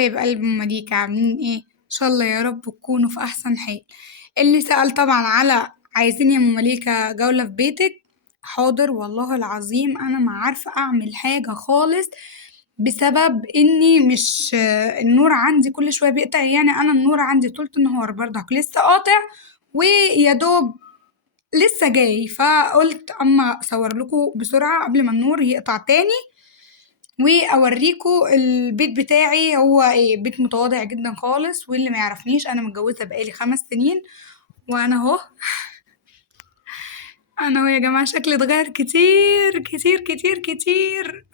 حبايب قلب مليكة عاملين ايه؟ ان شاء الله يا رب تكونوا في احسن حال. اللي سأل طبعا على عايزين يا ام مليكة جولة في بيتك. حاضر والله العظيم انا ما عارفة اعمل حاجة خالص، بسبب اني مش النور عندي كل شوية بيقطع. يعني انا النور عندي طول النهار برضك لسه قاطع، ويا دوب لسه جاي، فقلت اما اصور لكم بسرعة قبل ما النور يقطع تاني واوريكم البيت بتاعي. هو ايه، بيت متواضع جدا خالص. واللي ما يعرفنيش انا متجوزه بقالي 5 سنين، وانا اهو. انا اهو يا جماعه، شكلي اتغير كتير كتير كتير كتير.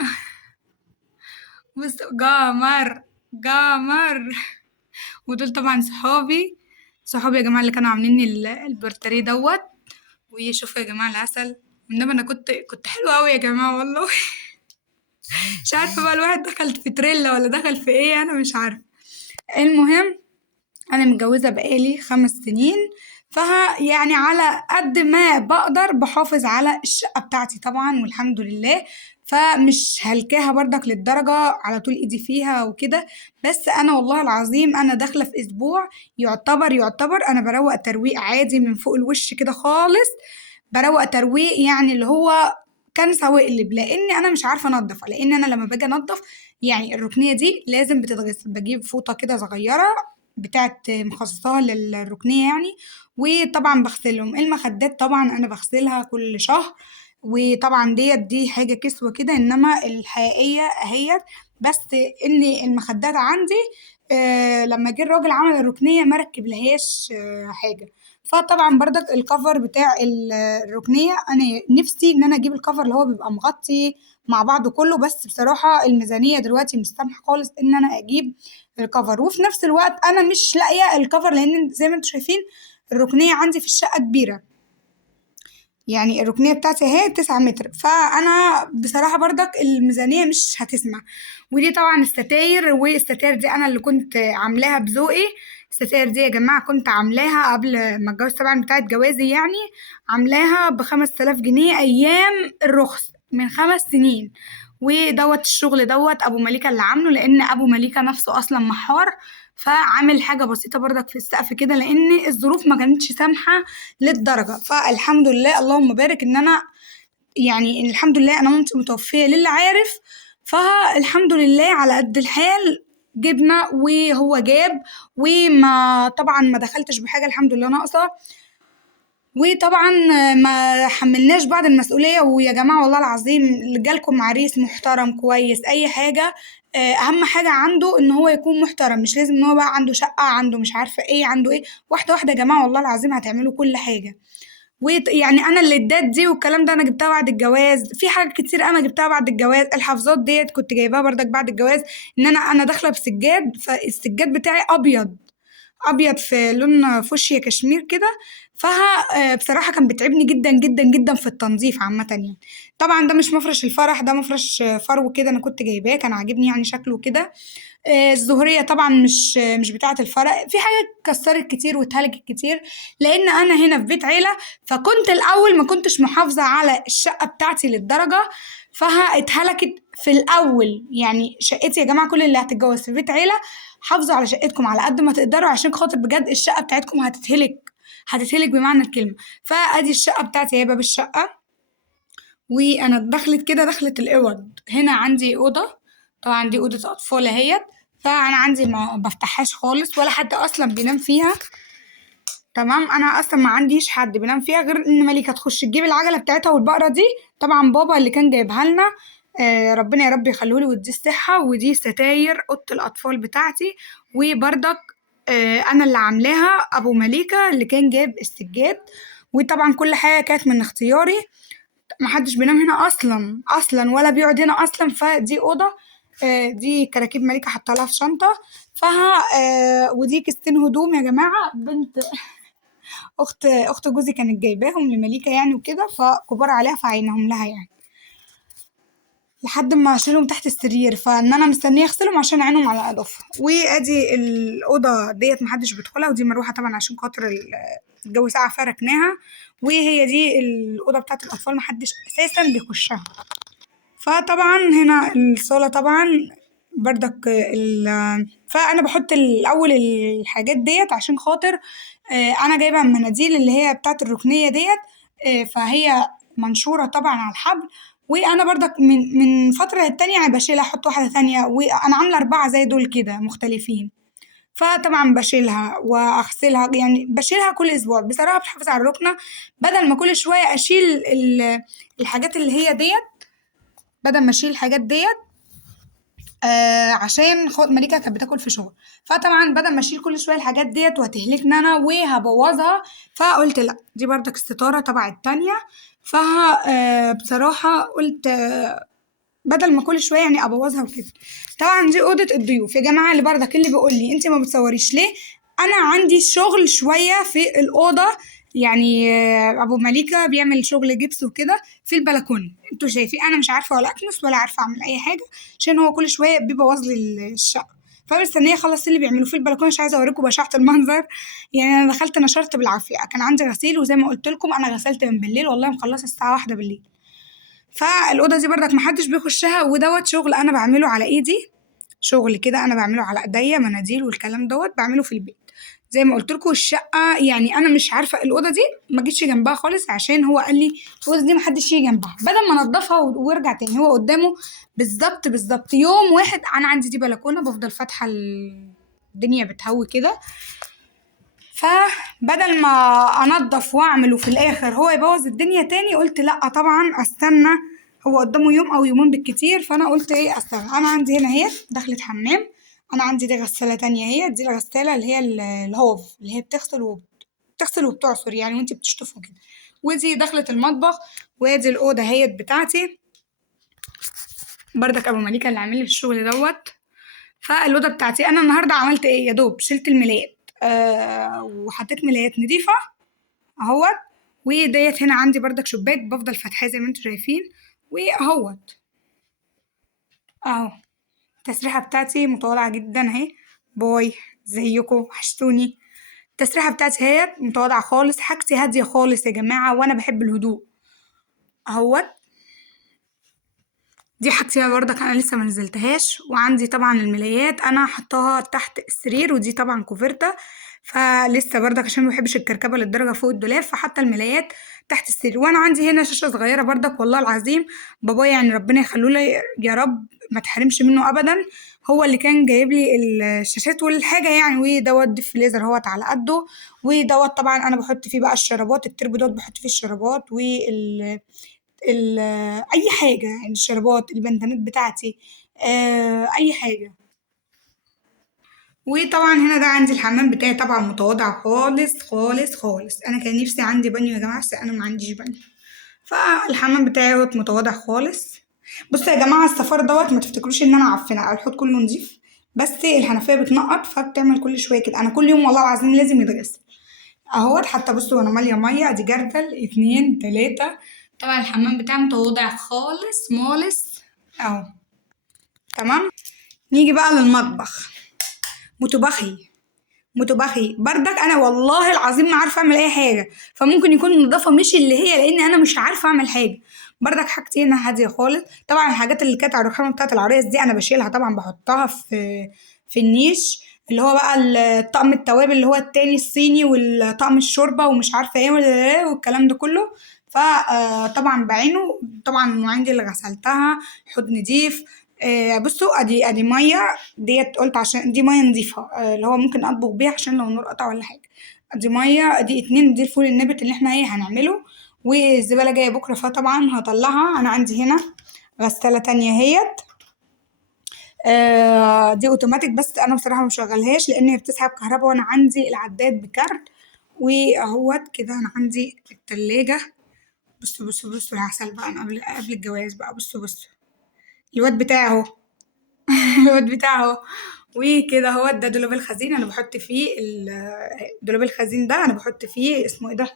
بص، جمر جمر. ودول طبعا صحابي يا جماعه اللي كانوا عاملين لي البورتريه دوت. وشوفوا يا جماعه العسل، انما انا كنت حلوه قوي يا جماعه والله. مش عارفه بقى الواحد دخل في تريلا ولا دخل في ايه، انا مش عارفه. المهم، انا متجوزه بقالي 5 سنين، يعني على قد ما بقدر بحافظ على الشقه بتاعتي طبعا والحمد لله. فمش هلكاها برضك للدرجه على طول ايدي فيها وكده. بس انا والله العظيم انا داخله في اسبوع يعتبر انا بروق ترويق عادي من فوق الوش كده خالص. بروق ترويق يعني اللي هو كنسة واقلب، لان انا مش عارفه انضف. لان انا لما باجي انضف يعني الركنيه دي لازم بتتغسل، بجيب فوطه كده صغيره بتاعت مخصصاها للركنية يعني. وطبعا بغسلهم. المخدات طبعا انا بغسلها كل شهر. وطبعا دي حاجة كسوة كده، انما الحقيقية اهيت. بس ان المخدات عندي لما جه الراجل عمل الركنية مركب لهاش حاجة. فطبعا برضك الكفر بتاع الركنية انا نفسي ان انا اجيب الكفر اللي هو بيبقى مغطي مع بعضه كله. بس بصراحة الميزانية دلوقتي مش سامحة خالص ان انا اجيب الكفر. وفي نفس الوقت انا مش لاقيه الكفر، لان زي ما انتم شايفين الركنيه عندي في الشقه كبيره. يعني الركنيه بتاعتي اهي 9 متر، فانا بصراحه برضك الميزانيه مش هتسمع. ودي طبعا الستاير، والستاير دي انا اللي كنت عاملاها بذوقي. الستاير دي يا جماعه كنت عاملاها قبل ما اتجوز طبعا، بتاعت جوازي يعني. عاملاها ب5000 جنيه ايام الرخص من 5 سنين. ودوت الشغل دوت ابو مليكه اللي عامله، لان ابو مليكه نفسه اصلا محار. فعامل حاجه بسيطه برضك في السقف كده، لان الظروف ما كانتش سامحه للدرجه. فالحمد لله اللهم بارك ان انا، يعني الحمد لله انا مامتي متوفيه للي عارف. فالحمد لله على قد الحال جبنا وهو جاب. وما طبعا ما دخلتش بحاجه الحمد لله ناقصه. وطبعا ما حملناش بعض المسؤولية. ويا جماعة والله العظيم اللي جالكم عريس محترم كويس أي حاجة، أهم حاجة عنده إن هو يكون محترم. مش لازم إن هو بقى عنده شقة، عنده مش عارفة إيه، عنده إيه. واحدة واحدة يا جماعة والله العظيم هتعملوا كل حاجة. ويعني أنا اللي ادات دي والكلام ده أنا جبتها بعد الجواز. في حاجات كتير أنا جبتها بعد الجواز. الحفاظات ديت كنت جايباها برضك بعد الجواز. إن أنا داخلة بسجاد، فالسجاد بتاعي أبيض في لون فوشيا كشمير كده. بصراحة كان بيتعبني جدا جدا جدا في التنظيف عامة يعني. طبعا ده مش مفرش الفرح، ده مفرش فرو كده، أنا كنت جايباه كان عاجبني يعني شكله كده. الزهرية طبعا مش بتاعة الفرح. في حاجات اتكسرت كتير واتهلكت كتير، لأن أنا هنا في بيت عيلة. فكنت الأول ما كنتش محافظة على الشقة بتاعتي للدرجة. اتهلكت في الأول. يعني شقتي يا جماعة، كل اللي هتتجوز في بيت عيلة حافظوا على شقتكم على قد ما تقدروا، عشان خاطر بجد الشقة بتاعتكم هتتهلك بمعنى الكلمة. فأدي الشقة بتاعتي، هي باب الشقة. وانا دخلت كده، دخلت الاوض. هنا عندي اوضه، طبعا دي اوضه اطفال اهيت. فانا عندي ما بفتحهاش خالص، ولا حد اصلا بينام فيها. تمام، انا اصلا ما عنديش حد بينام فيها غير ان مليكه تخش تجيب العجله بتاعتها والبقره دي. طبعا بابا اللي كان جايبها لنا، ربنا يا رب يخليهولي ويديه الصحه. ودي ستاير اوضه الاطفال بتاعتي. وبرضك انا اللي عاملاها. ابو مليكه اللي كان جايب السجاد. وطبعا كل حاجه كانت من اختياري. محدش بينام هنا اصلا ولا بيقعد هنا اصلا. فدي اوضه، دي كراكيب مليكه حاطه لها في شنطه. ودي كيستين هدوم يا جماعه. بنت اخت جوزي كانت جايباهم لمليكه يعني وكده، فكبار عليها فعينهم لها يعني، لحد ما اشيلهم تحت السرير. فان انا مستنيه اغسلهم عشان اعينهم على اضافه. وادي الاوضه ديت محدش بيدخلها. ودي مروحه طبعا عشان خاطر الجو ساقع فركناها. وهي دي الاوضه بتاعت الاطفال محدش اساسا بيخشها. فطبعا هنا الصاله طبعا بردك فانا بحط الاول الحاجات ديت عشان خاطر انا جايبه مناديل اللي هي بتاعه الركنيه ديت. فهي منشوره طبعا على الحبل. وانا بردك من فتره للتانية يعني بشيلها احط واحده ثانيه، وانا عامله 4 زي دول كده مختلفين. فطبعا بشيلها واغسلها، يعني بشيلها كل اسبوع بصراحه بتحافظ على الركنه، بدل ما كل شويه اشيل الحاجات اللي هي ديت. بدل ما اشيل الحاجات ديت عشان مليكة كانت بتاكل في شغل. فطبعا بدل ما اشيل كل شويه الحاجات ديت وهتهلكني انا وهبوظها، فقلت لا دي بردك الستاره تبع التانية. بصراحه قلت بدل ما كل شويه يعني ابوظها وكده. طبعا دي اوضه الضيوف يا جماعه، اللي بردك اللي بيقول لي انت ما بتصوريش ليه، انا عندي شغل شويه في الاوضه. يعني ابو مليكه بيعمل شغل جبس وكده في البلكونه، انتوا شايفين انا مش عارفه ولا اكنس ولا عارفه اعمل اي حاجه، عشان هو كل شويه بيبوظ لي الشقه. فمستنيه اخلص اللي بيعملوه في البلكونه، مش عايزه اوريكم بشاعه المنظر. يعني انا دخلت نشرت بالعافيه، كان عندي غسيل وزي ما قلت لكم انا غسلت من بالليل، والله مخلصه الساعه 1 بالليل. فالأوضة دي برضك محدش بيخشها، ودوت شغل أنا بعمله على إيدي، شغل كده أنا بعمله على إيديا، مناديل والكلام دوت بعمله في البيت. زي ما قلت لكم الشقة يعني أنا مش عارفة الأوضة دي ما جيتش جنبها خالص، عشان هو قال لي الأوضة دي محدش يجي جنبها، بدل ما أنضفها وارجع تاني هو قدامه بالظبط يوم واحد. أنا عندي دي بلكونة بفضل فاتحة الدنيا بتهوي كده، فبدل ما انضف واعمل وفي الاخر هو يبوظ الدنيا تاني، قلت لا طبعا استنى، هو قدامه يوم او يومين بالكتير. فانا قلت ايه استنى، انا عندي هنا اهي دخلت حمام، انا عندي دي غسالة تانية اهي، دي الغسالة اللي هي الهوف اللي هي بتغسل وبتعصر يعني وانتي بتشطفوا كده. ودي دخلت المطبخ، وادي الاوضه اهي بتاعتي، بردك ابو مليكه اللي عامل لي الشغل دوت. فالأوضة بتاعتي أنا النهاردة عملت إيه، يا دوب شلت الملايات وحطيت ملايات نضيفة اهوت. وديت هنا عندي بردك شباك بفضل فاتحاه زي ما انتوا شايفين، واهوت اهو. التسريحة بتاعتي متواضعة جدا اهي. باي، ازيكم وحشتوني. التسريحة بتاعتي اهي متواضعة خالص، حاجتي هادية خالص يا جماعة وانا بحب الهدوء اهوت. دي حاجتي برضك انا لسه ما نزلتهاش. وعندي طبعا الملايات انا حطاها تحت السرير، ودي طبعا كوفرتا، فلسه برضك عشان ما بحبش الكركبه للدرجه فوق الدولاب، فحتى الملايات تحت السرير. وانا عندي هنا شاشه صغيره برضك، والله العظيم بابايا يعني ربنا يخليه لي يا رب ما تحرمش منه ابدا، هو اللي كان جايب لي الشاشات والحاجه يعني. ودوت ديب فريزر اهوت على قده. ودوت طبعا انا بحط فيه بقى الشرابات، التربو دوت بحط فيه الشرابات ال أي حاجة يعني، الشرابات البندانات بتاعتي أي حاجة. وطبعا هنا ده عندي الحمام بتاعي طبعا متواضع خالص خالص خالص، أنا كان نفسي عندي بانيو يا جماعة بس أنا ما عنديش بانيو. فالحمام بتاعي دوت متواضع خالص. بصوا يا جماعة الصفار دوت ما تفتكروش إن أنا عفنة، الحوض كله نضيف بس الحنفية بتنقط فبتعمل كل شوية كده، أنا كل يوم والله العظيم لازم يتغسل اهوت. حتى بصوا انا ماليه ميه، ادي جردل 2 3. طبعا الحمام بتاعي متواضع خالص مالص اهو. تمام. نيجي بقى للمطبخ. مطبخي مطبخي بردك انا والله العظيم ما عارفه اعمل اي حاجه، فممكن يكون النظافه مش اللي هي لان انا مش عارفه اعمل حاجه. بردك حاجتي هنا هاديه خالص. طبعا الحاجات اللي كانت على الرخامه بتاعت العرايس دي انا بشيلها طبعا بحطها في النيش، اللي هو بقى الطقم التوابل اللي هو التاني الصيني والطقم الشوربه ومش عارفه ايه والكلام ده كله. فطبعا بعينه طبعا المواعين دي اللي غسلتها حوض نضيف. بصوا ادي ميه ديت، قلت عشان دي ميه نضيفه اللي هو ممكن اطبخ بيها عشان لو النور قطع ولا حاجه. دي ميه دي 2، دي الفول النابت اللي احنا ايه هنعمله. والزباله جايه بكره فطبعا هطلعها. انا عندي هنا غساله تانية اهيت دي اوتوماتيك، بس انا بصراحه مشغلهاش لان هي بتسحب كهرباء، وانا عندي العداد بكارت. واهوت كده انا عندي التلاجة. بصوا العسل بقى، انا قبل الجواز بقى. بصوا الواد بتاعي اهو. الواد بتاعه اهو. وكده هو ده دولاب الخزين انا بحط فيه دولاب الخزين ده انا بحط فيه اسمه ايه ده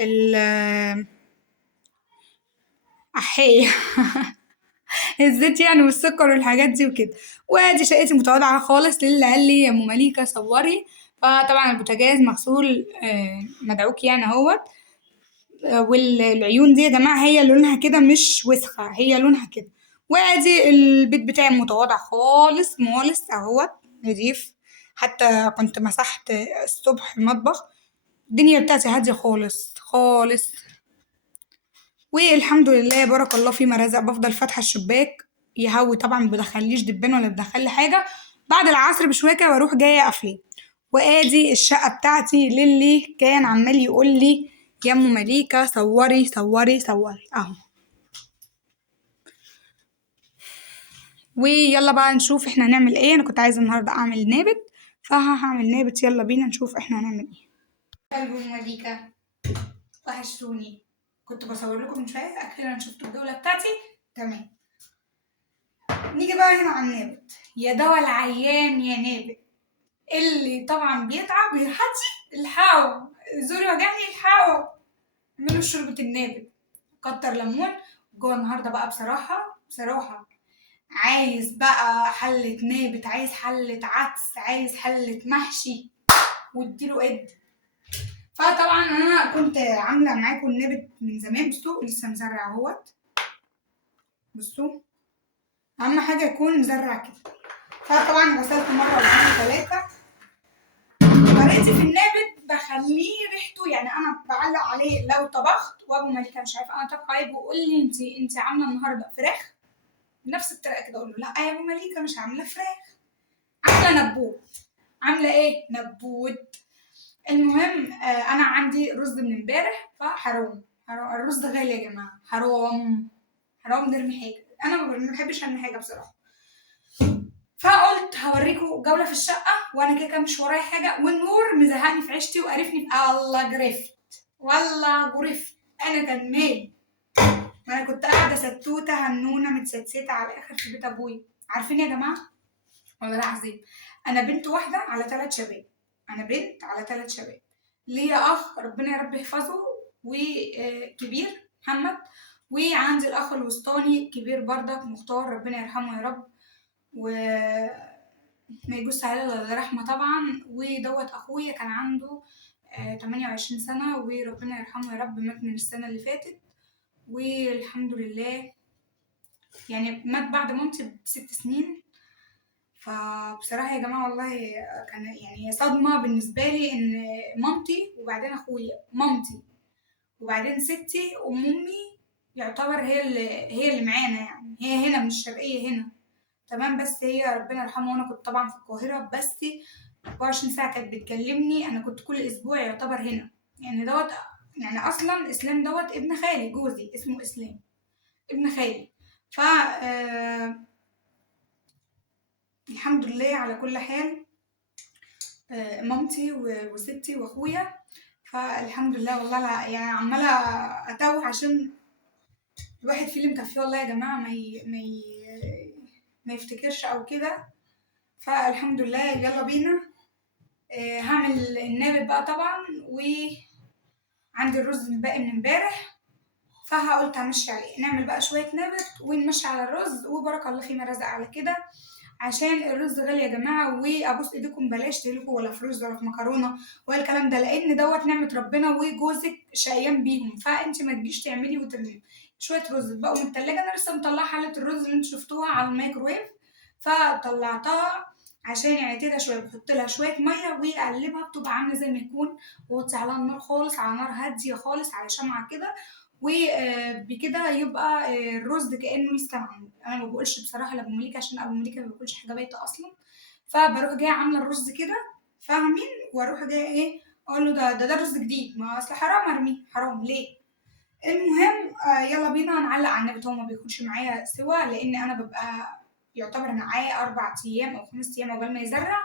ال احيه. الزيت يعني والسكر والحاجات دي وكده. وادي شقتي متواضعة خالص للي قال لي يا ام مليكة صوري. فطبعا البوتاجاز مغسول مدعوك يعني اهوت. والعيون دي يا جماعة هي لونها كده مش وسخة، هي لونها كده. وادي البيت بتاعي متواضع خالص مالص اهوت، نضيف. حتى كنت مسحت الصبح المطبخ. الدنيا بتاعتي هادية خالص خالص، والحمد لله بارك الله فيما رزق. بفضل فاتحة الشباك يهوي طبعا، مبدخليش دبان ولا بدخلي حاجة. بعد العصر بشوية كده بروح جاية قافلاه. وادي الشقة بتاعتي للي كان عمال يقول لي يا ام مليكة صوري صوري صوري اهو. ويلا بقى نشوف احنا هنعمل ايه. انا كنت عايزة النهاردة اعمل نابت، فهعمل نابت. يلا بينا نشوف احنا هنعمل ايه. قلب ام مليكة وحشتوني، كنت بصور لكم من شوية. اخيرا شفتوا الجولة بتاعتي تمام. نيجي بقى هنا على النابت. يا دوا العيان يا نابت، اللي طبعا بيتعب يحكي الحقوا، زوري وجعني الحقوا، اعملوا شوربة النابت. كتر ليمون جوه النهارده بقى. بصراحة عايز بقى حلة نابت، عايز حلة عدس، عايز حلة محشي، واديله فطبعا انا كنت عاملة معاكم النابت من زمان. بصوا لسه مزرع اهوت، بصوا اهم حاجة يكون مزرع كده. فطبعا غسلته مرة واتنين وتلاتة. طريقتي في النابت بخليه ريحته، يعني انا بعلق عليه لو طبخت. وابو مليكه مش عارفه انا طبخه ايه، بيقول لي انت عامله النهارده فراخ بنفس الطريقه كده. اقول له لا يا ابو مليكه مش عامله فراخ، عامله نبوت. عامله ايه؟ نبوت. المهم انا عندي رز من امبارح، فحرام الرز ده غالي يا جماعه. حرام نرمي حاجه. انا ما بحبش ارمي حاجه بصراحه. فقلت هوريكم جوله في الشقه وانا كده مش ورايا حاجه، والنور مزهقني في عيشتي وقرفني في الله جرفت والله جرفت. انا كان مالي، ما انا كنت قاعده ستوته هنونه متستته على الاخر في بيت ابويا. عارفين يا جماعه والله العظيم، انا بنت واحده على 3 شباب. انا بنت على 3 شباب. ليا اخ ربنا يا رب يحفظه وكبير محمد، وعندي الاخ الوسطاني كبير بردك مختار ربنا يرحمه يا رب، وما يجوز عليه الا رحمه طبعا. ودوت اخويا كان عنده 28 سنه وربنا يرحمه يا رب، مات من السنه اللي فاتت. والحمد لله يعني مات بعد مامتي ب6 سنين. فبصراحة يا جماعة والله كان يعني صدمة بالنسبة لي إن مامتي وبعدين أخويا، مامتي وبعدين ستي أمي، يعتبر هي اللي معانا. يعني هي هنا من الشرقية هنا تمام، بس هي ربنا يرحمها. وأنا كنت طبعا في القاهرة، بس 24 ساعة كانت بتكلمني. أنا كنت كل أسبوع يعتبر هنا. يعني دوت يعني أصلا إسلام دوت ابن خالي، جوزي اسمه إسلام ابن خالي. ف الحمد لله على كل حال. مامتي وستي واخويا، فالحمد لله والله. يعني عماله اتوه عشان الواحد فيه اللي مكفيه والله يا جماعه، ما يفتكرش او كده. فالحمد لله. يلا بينا. هعمل النابت بقى طبعا، وعندي الرز باقي من امبارح، فقلت همشي عليه. نعمل بقى شويه نابت ونمشي على الرز، وبارك الله فيما رزق على كده. عشان الرز غالي يا جماعه، وابوس ايديكم بلاش تهلكوا ولا في رز ولا في مكرونه ولا الكلام ده، لان دوت نعمه ربنا وجوزك شقيان بيهم. فانت ما تجيش تعملي وترمي شويه رز بقوا من التلاجة. انا لسه مطلعه حله الرز اللي انتوا شفتوها على الميكروويف، فطلعتها عشان يعني كده شويه. بحط لها شويه ميه واقلبها، بتبقى عامله زي ما يكون. ووطي عليها النار خالص، على نار هاديه خالص، على شمعه كده. وبكده يبقى الرز كانه لسه معمول. انا ما بقولش بصراحه لابو مليكه عشان ابو مليكه ما بياكلش حاجه بايته اصلا. فبروح جايه عامله الرز كده، فاهمين؟ واروح جايه ايه، اقول له ده رز جديد، ما اصل حرام ارميه، حرام ليه. المهم يلا بينا نعلق على النبت. هو ما بياخدش معايا سوا، لان انا ببقى يعتبر معايا 4 ايام او 5 ايام عقبال ما يزرع.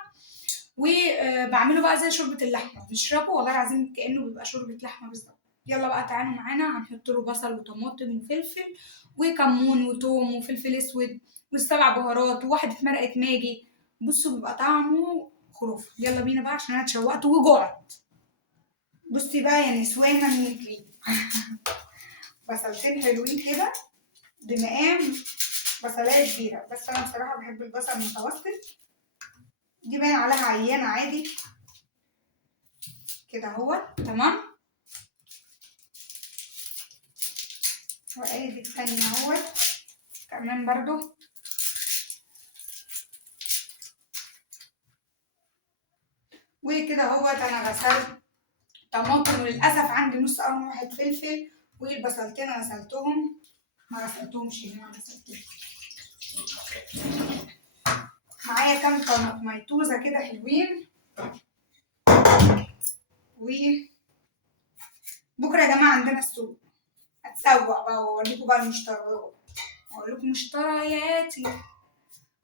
وبعمله بقى زي شوربه اللحمه، بنشربه والله العظيم كانه بيبقى شوربه لحمه بالظبط. يلا بقى تعالوا معانا. هنحط له بصل وطماطم وفلفل وكمون وتوم وفلفل اسود و7 بهارات وواحدة مرقة ماجي. بصوا بيبقى طعمه خرافي. يلا بينا بقى عشان انا اتشوقت وجعت. بصي بقى يا نسوانة منك ليه. بصلتين حلوين كده بمقام بصلاية كبيرة، بس انا بصراحة بحب البصل المتوسط. دي باين عليها عيانة عادي كده اهو تمام. وادي التانية اهوت تمام برضو. وكده اهوت انا غسلت طماطم، وللاسف عندي نص قرن واحد فلفل، والبصلتين غسلتهم، ما غسلتهمش هنا، ما غسلتهم. معايا كام طماطميتوزه كده حلوين. وبكره يا جماعه عندنا السوق، هتسوق بقى واوريكم بقى المشتريات، اقول لكم مشترياتي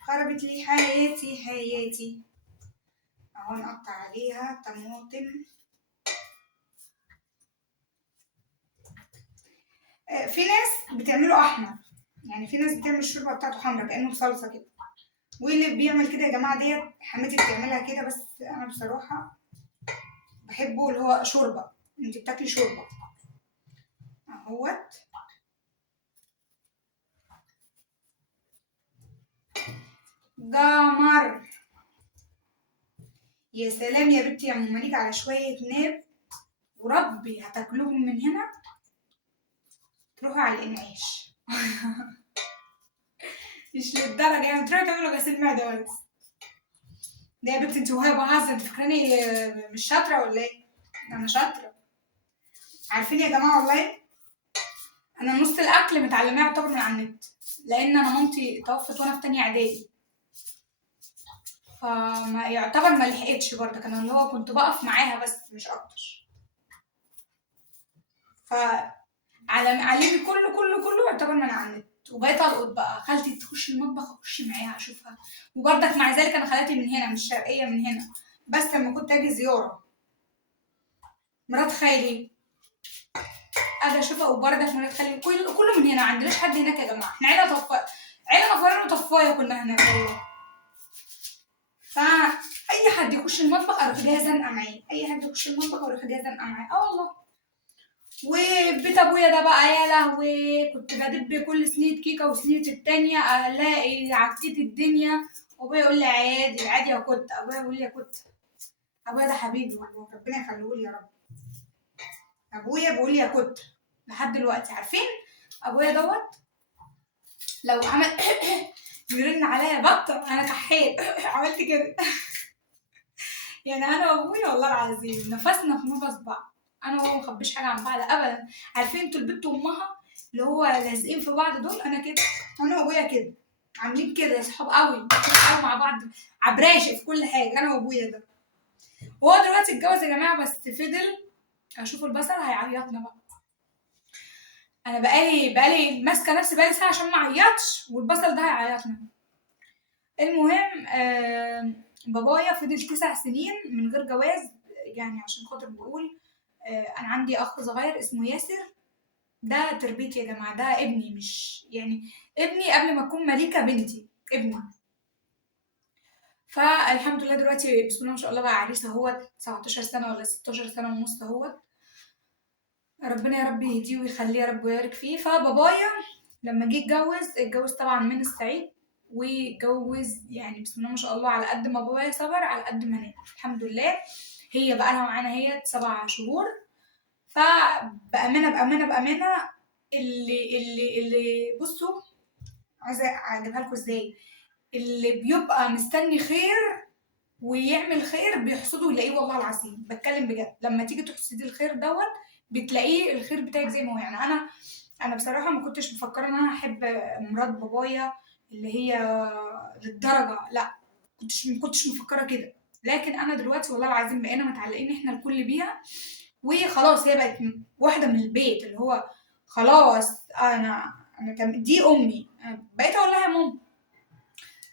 خربت لي حياتي. اهو نقطع عليها طماطم. في ناس بتعمله احمر، يعني في ناس بتعمل الشوربه بتاعته حمرا كانه بصلصه كده، واللي بيعمل كده يا جماعه ديت حماتي بتعملها كده، بس انا بصراحه بحبه اللي هو شوربه، انت بتاكلي شوربه اهوت. جمر. يا سلام يا بنتي يا ام مليك على شويه ناب، وربي هتاكلوهم من هنا تروحوا على الانعاش. مش للدرجه يعني تروحوا تعملوا غسيل معده بس. ده يا بنتي انت وهي بهزر، انت فاكراني مش شاطره ولا ايه؟ ده انا شاطره. عارفين يا جماعه والله انا نص الاكل متعلماه يعتبر من على النت، لان انا مامتي توفت وانا في تانية اعدادي، فما يعتبر ما لحقتش برضه، كان اللي هو كنت بقف معاها بس مش اكتر. ف علمي كله يعتبر من على النت، وبقيت القط بقى خالتي تخش المطبخ اخش معاها اشوفها، وبرضك مع ذلك انا خالتي من هنا، مش شرقيه من هنا، بس لما كنت اجي زياره مرات خالي اجي اشوفها، وبرضك مرات خالي كله من هنا، ما عندناش حد هناك يا جماعه، احنا عيله عيله نفرين وطفايه كنا هناك والله. فاي حد يخش المطبخ اروح جايه زنقه معاه، اي حد يخش المطبخ اروح جايه زنقه معاه، والله. وبيت ابويا ده بقى يا لهوي، كنت بدب كل صينيه كيكه وصينيه التانيه الاقي عكيت الدنيا، وابويا يقول لي عادي عادي يا كنت، ابويا يقول لي يا كنت. ابويا ده حبيبي والله، ربنا يخليه لي يا رب. ابويا بيقول لي يا كنت لحد دلوقتي، عارفين ابويا دوت لو عمل يرن عليا بطل انا كحيت عملت كده. يعني انا وابويا والله العظيم نفسنا في نفس بعض، انا وهو مخبيش حاجه عن بعض ابدا. عارفين انتوا البت وامها اللي هو لازقين في بعض دول، انا كده، انا وابويا كده عاملين كده صحاب قوي قوي مع بعض، عبراشق في كل حاجه انا وابويا ده. وهو دلوقتي اتجوز يا جماعه، بس فضل اشوف البصل هيعيطنا بقى. انا بقالي ماسكه نفسي بقالي ساعه عشان ما اعيطش، والبصل ده هيعيطنا. المهم بابايا فضل 9 سنين من غير جواز، يعني عشان خاطر بقول انا عندي اخ صغير اسمه ياسر، ده تربيتي يا جماعه، ده ابني، مش يعني ابني قبل ما اكون مليكه بنتي، ابني. فالحمد لله دلوقتي بسم الله ما شاء الله بقى عريس اهوت 19 سنه ولا 16 سنه ونص اهوت، ربنا يا رب يهديه ويخليه يا رب ويبارك فيه. فبابايا لما جه اتجوز طبعا من الصعيد، واتجوز يعني بسم الله ما شاء الله، على قد ما بابايا صبر على قد ما نام الحمد لله. هي بقى لها معانا هي 7 شهور. فبأمانة اللي بصوا، عايزة اجيبها لكم ازاي، اللي بيبقى مستني خير ويعمل خير بيحصده يلاقيه، والله العظيم بتكلم بجد، لما تيجي تحصدي الخير دوت بتلاقيه الخير بتاعك زي ما هو. يعني انا بصراحه ما كنتش مفكره ان انا احب مرات بابايا اللي هي للدرجه، لا، ما كنتش مفكره كده، لكن انا دلوقتي والله العظيم بقينا متعلقين احنا الكل بيها، وخلاص هي بقت واحده من البيت، اللي هو خلاص انا دي امي، بقيت اقول لها يا ماما.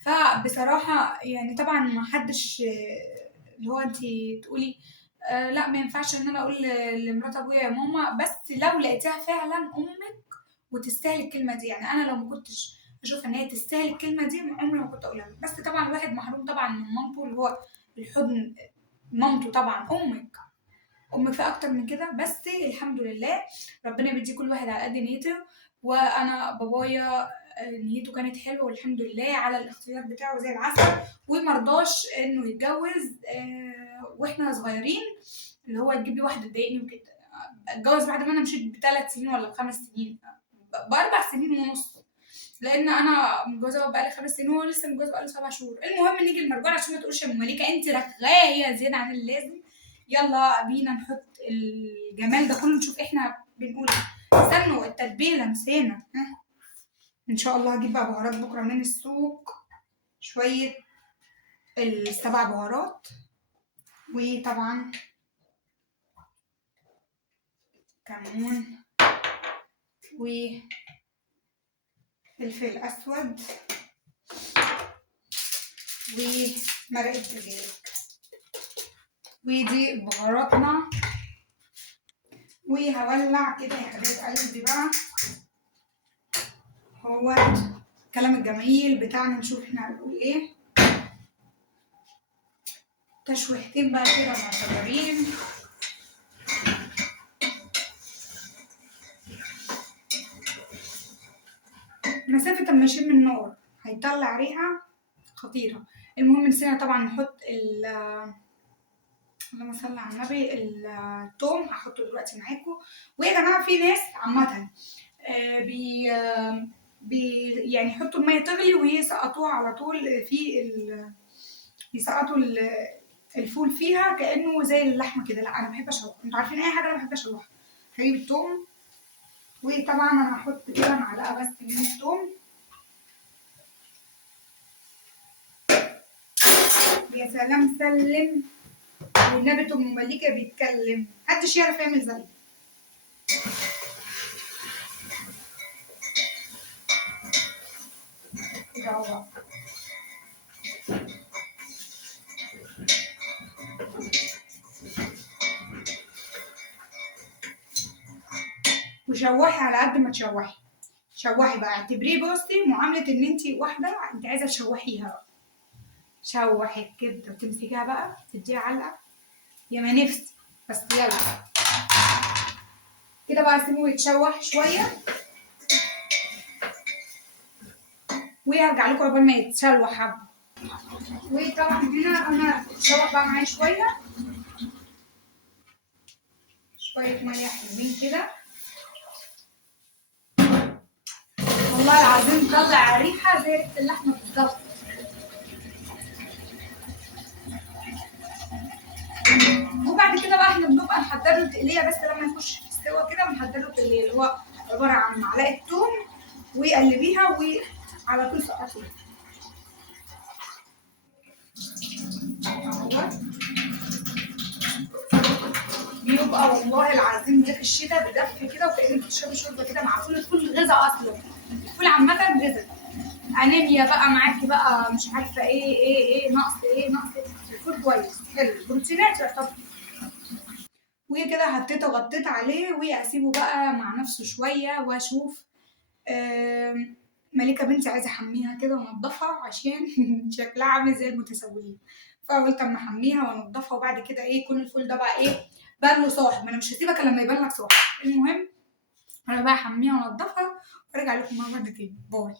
فبصراحه يعني طبعا ما حدش اللي هو انت تقولي لا ما ينفعش ان انا اقول لمرات ابويا يا ماما، بس لو لقيتها فعلا امك وتستاهل الكلمه دي، يعني انا لو ما كنتش اشوف ان هي تستاهل الكلمه دي عمري ما كنت اقولها لها. بس طبعا الواحد محروم طبعا من مامته، اللي هو الحضن، مامته طبعا، امك في اكتر من كده، بس الحمد لله ربنا بيدي كل واحد على قد نيته. وانا بابايا نيته كانت حلوه والحمد لله على الاختيار بتاعه زي العسل، ومرضاش انه يتجوز واحنا صغيرين، اللي هو تجيب لي واحده تضايقني وكده. اتجوز بعد ما انا مشيت ب3 سنين ولا ب5 سنين، ب4 سنين ونص لان انا متجوزه بقالي 5 سنين وهو لسه متجوز بقاله 7 شهور. المهم نيجي المرجوع عشان ما تقولش يا ام مليكه انت رغايه زياده عن اللازم. يلا بينا نحط الجمال ده كله نشوف احنا بنقول ايه. استنوا التتبيله نسينا. ان شاء الله هجيب بقى بهارات بكره من السوق، شويه ال7 بهارات، وطبعا كمون وفلفل اسود ومرقه دجاج، ودي بهاراتنا. وهولع كده يا حبايب قلبي بقى هو الكلام الجميل بتاعنا، نشوف احنا هنقول ايه. تشويحتين بقى كده معتبرين. مسافة اما يشم النار هيطلع ريحة خطيرة. المهم نسينا طبعا نحط اللهم صل على النبي التوم، هحطه دلوقتي معاكم. ويا جماعة في ناس عامة بي يعني يحطوا المية تغلي ويسقطوها على طول في يسقطوا الفول فيها كأنه زي اللحمة كده. لا أنا بحب أشوح، انتوا عارفين أي حاجة أنا بحب أشوحها. هجيب التوم، وطبعا أنا هحط كده معلقة بس من التوم. يا سلام سلم، والنبي أم مليكة بيتكلم محدش يعرف يعمل زيه. كده اهو. وشوحي على قد ما تشوحي. شوحي بقى، اعتبريه بصي معاملة ان انت واحدة انت عايزة تشوحيها بقى. شوحي الكبدة وتمسكيها بقى تديها علقة يا ما نفسي. بس يلا كده بقى سيبه يتشوح شوية، وهرجع لكم قبل ما يتشوح حبة. وطبعا هنا انا اتشوح بقى معايا شوية مية حلوين كده. والله العظيم طلع ريحة زي ريحة اللحمة بالظبط. وبعد كده بقى احنا بنبقى نحضر له تقليه، بس لما يخش في السوا كده بنحضر له تقليه اللي هو عباره عن معلقه توم وقلبيها وعلى طول سقطيها اهوت. بيبقى والله العظيم ده في الشتاء بدفء كده وكأنك بتشربي شوربه كده مع فول. الفول غذاء اصلا، الفول عامه غذاء. انيميا بقى معاكي بقى مش عارفه ايه نقص نقص الفول كويس حلو، بروتينات يعتبر. وكده حطيت وغطيت عليه واسيبه بقى مع نفسه شويه واشوف. ملكة بنتي عايزة أحميها كده وأنضفها عشان شكلها عامل زي المتسولين. فقلت أما أحميها وأنضفها وبعد كده إيه يكون الفول ده بقى إيه بان له صاحب. ما أنا مش هسيبك إلا لما يبان لك صاحب. المهم أنا بقى أحميها وأنضفها وأرجع لكم مرة تاني. باي.